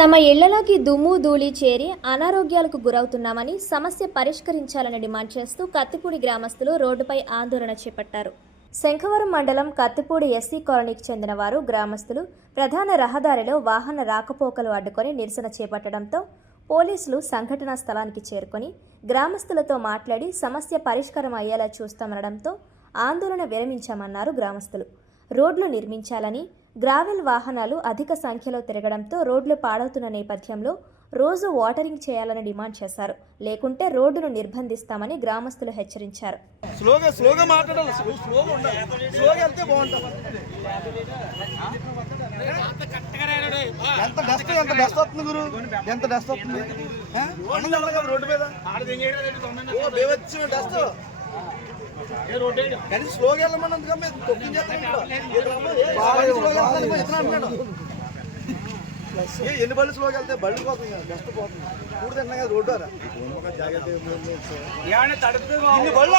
తమ ఇళ్ళలోకి దుమ్ము ధూళి చేరి అనారోగ్యాలకు గురవుతున్నామని సమస్య పరిష్కరించాలని డిమాండ్ చేస్తూ కత్తిపూడి గ్రామస్తులు రోడ్డుపై ఆందోళన చేపట్టారు. శంఖవరం మండలం కత్తిపూడి ఎస్సీ కాలనీకి చెందిన వారు గ్రామస్తులు ప్రధాన రహదారిలో వాహన రాకపోకలు అడ్డుకొని నిరసన చేపట్టడంతో పోలీసులు సంఘటనా స్థలానికి చేరుకొని గ్రామస్తులతో మాట్లాడి సమస్య పరిష్కారం అయ్యేలా చూస్తామనడంతో ఆందోళన విరమించామన్నారు గ్రామస్తులు. రోడ్లు నిర్మించాలని గ్రావెల్ వాహనాలు అధిక సంఖ్యలో తిరగడంతో రోడ్లు పాడవుతున్న నేపథ్యంలో రోజు వాటరింగ్ చేయాలని డిమాండ్ చేశారు. లేకుంటే రోడ్డును నిర్బంధిస్తామని గ్రామస్తులు హెచ్చరించారు. ఎంత డస్ట్ ఎంత కానీ స్లోగా వెళ్ళమని అంటున్నాడు. ఏ, ఎన్ని బళ్ళు స్లోగా వెళ్తే బళ్ళు పోతుంది కదా డస్ట్ పోతుంది. కూడి తిన్నా కదా రోడ్డు బళ్ళు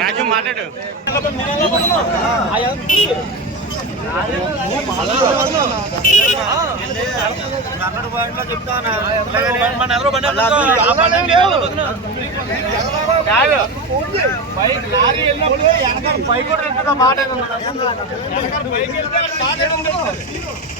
కాకినాడ రోడ్డు వరకు ట్యాంకర్ జరుగుతుంది.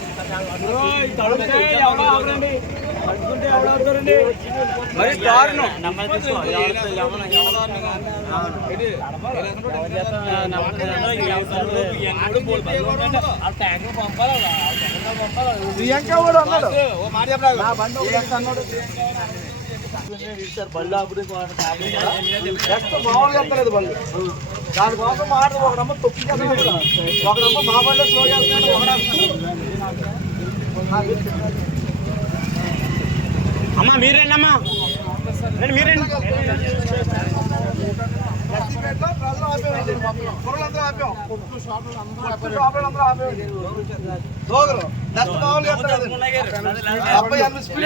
మరి దారుణం ప్రియాంక కూడా అన్నాడు. మామూలుగా బళ్ళు దానికోసం మాట ఒకడమ్మ ఒకడమ్మ స్లో చేస్తున్నాడు అమ్మా అమ్మా వెళ్తలేదు అబ్బాయి అన్ని స్పీడ్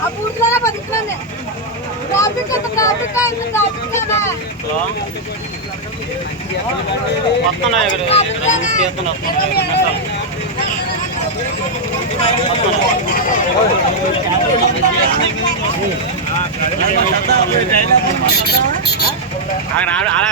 ఆ ఊరిలోనే బతుకుతున్నాం మేము ట్రాఫిక్ ఎంత ట్రాఫిక్ అయింది ట్రాఫిక్ అలా